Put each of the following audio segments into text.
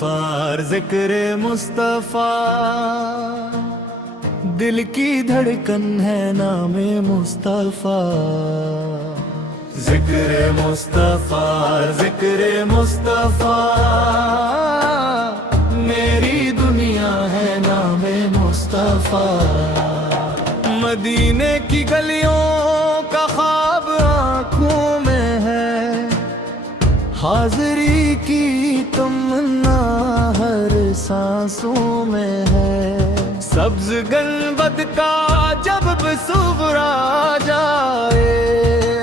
ذکر مصطفیٰ دل کی دھڑکن ہے نام مصطفیٰ، ذکر مصطفیٰ ذکر مصطفیٰ میری دنیا ہے نام مصطفیٰ، مدینے کی گلیوں کا خواب آنکھوں میں ہے، حاضری کی تمنا ہر سانسوں میں ہے، سبز گنبد کا جب صبح آ جائے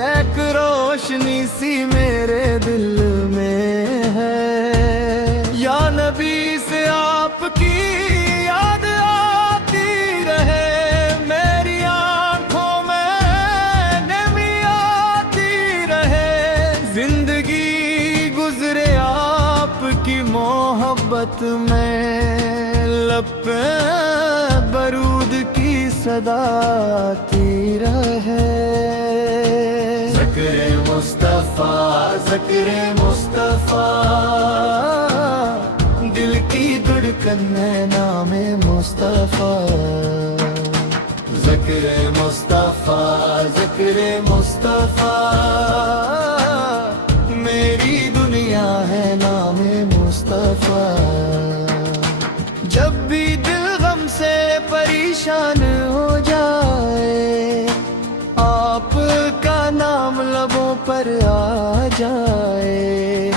ایک روشنی سی میرے دل میں ہے، یا نبی سے آپ کی یاد آتی رہے، میری آنکھوں میں نمی آتی رہے، زندگی گزرے آپ کی محبت میں، لب پہ برود کی صدا آتی رہے، ذکر مصطفیٰ ذکر مصطفیٰ دل کی دھڑکن ہے نام مصطفیٰ، ذکر مصطفیٰ ذکر مصطفیٰ میری دنیا ہے نام مصطفیٰ، جب بھی دل غم سے پریشان ہو جائے آپ کا نام لبوں پر آ جائے،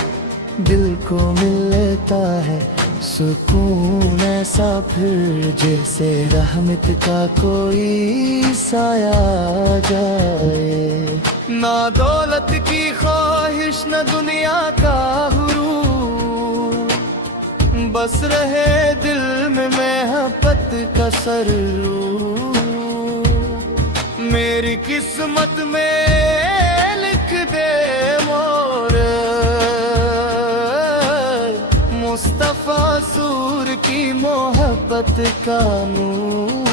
دل کو ملتا ہے سکون ایسا پھر جیسے رحمت کا کوئی سایہ آ جائے، نہ دولت کی خواہش نہ دنیا کا غرور، بس رہے دل میں محبت کا سرور، میری قسمت میں لکھ دے مور مصطفیٰ سور کی محبت کا نور،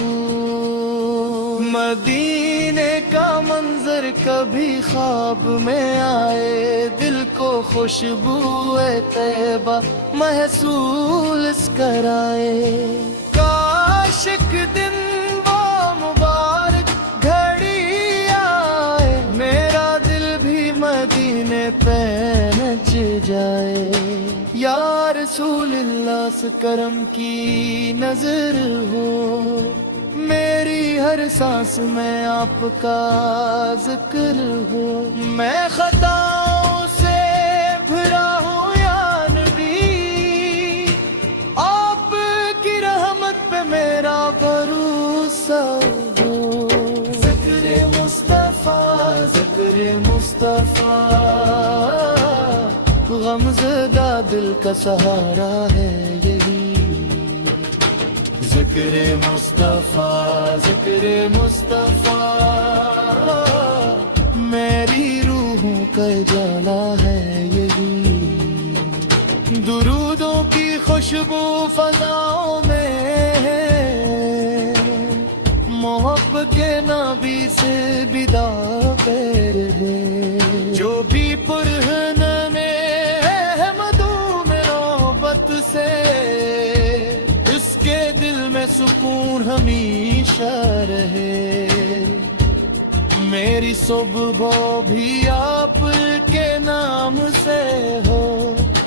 مدینے کا منظر کبھی خواب میں آئے، دل کو خوشبو طیبہ محسوس کرائے، کاش ایک دن وہ مبارک گھڑی آئے، میرا دل بھی مدینے پہ نچ جائے، یا رسول اللہ سے کرم کی نظر ہو، میری ہر سانس میں آپ کا ذکر ہو، میں خطاؤں سے بھرا ہوں یا نبی، آپ کی رحمت پہ میرا بھروسہ ہو، ذکر مصطفیٰ ذکر مصطفیٰ غمزدہ دل کا سہارا ہے یہی، ذکر مصطفیٰ ذکر مصطفیٰ میری روحوں کا جانا ہے یہی، درودوں کی خوشبو فضاؤں میں ہے، محبت کے نبی سے بدا پیر ہے، جو بھی پرہن میں ہے مدعو میں نوبت سے، اس کے دل میں سکون ہمیشہ رہے، میری صبح بھی آپ کے نام سے ہو،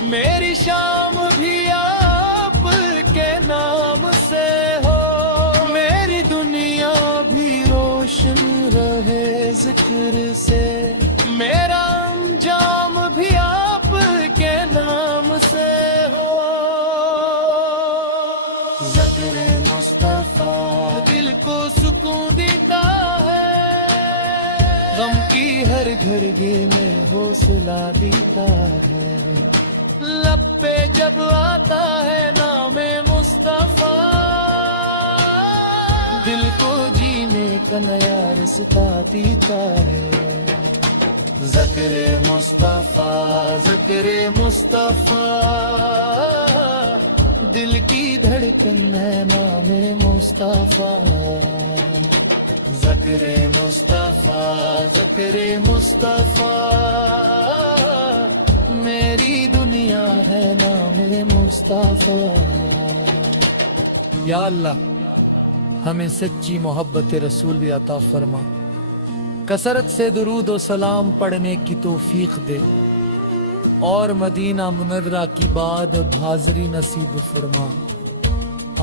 میری شام بھی آپ کے نام سے ہو، میری دنیا بھی روشن رہے ذکر سے، میرا انجام بھی آپ کے نام سے ہو، ذکر مصطفیٰ دل کو سکون دیتا ہے، غم کی ہر گھڑگے میں حوصلہ دیتا ہے، لب پہ جب آتا ہے نام مصطفیٰ دل کو جینے کا نیا رستہ دیتا ہے، ذکر مصطفیٰ ذکر مصطفیٰ دل کی دھڑکن ہے نام مصطفیٰ، ذکر مصطفیٰ ذکر مصطفیٰ میری دنیا ہے نام مصطفیٰ۔ عطا فرما۔ یا اللہ ہمیں سچی محبت رسول بھی عطا فرما، کثرت سے درود و سلام پڑھنے کی توفیق دے، اور مدینہ منورہ کی بعد حاضری نصیب فرما،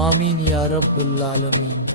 آمین یا رب العالمین۔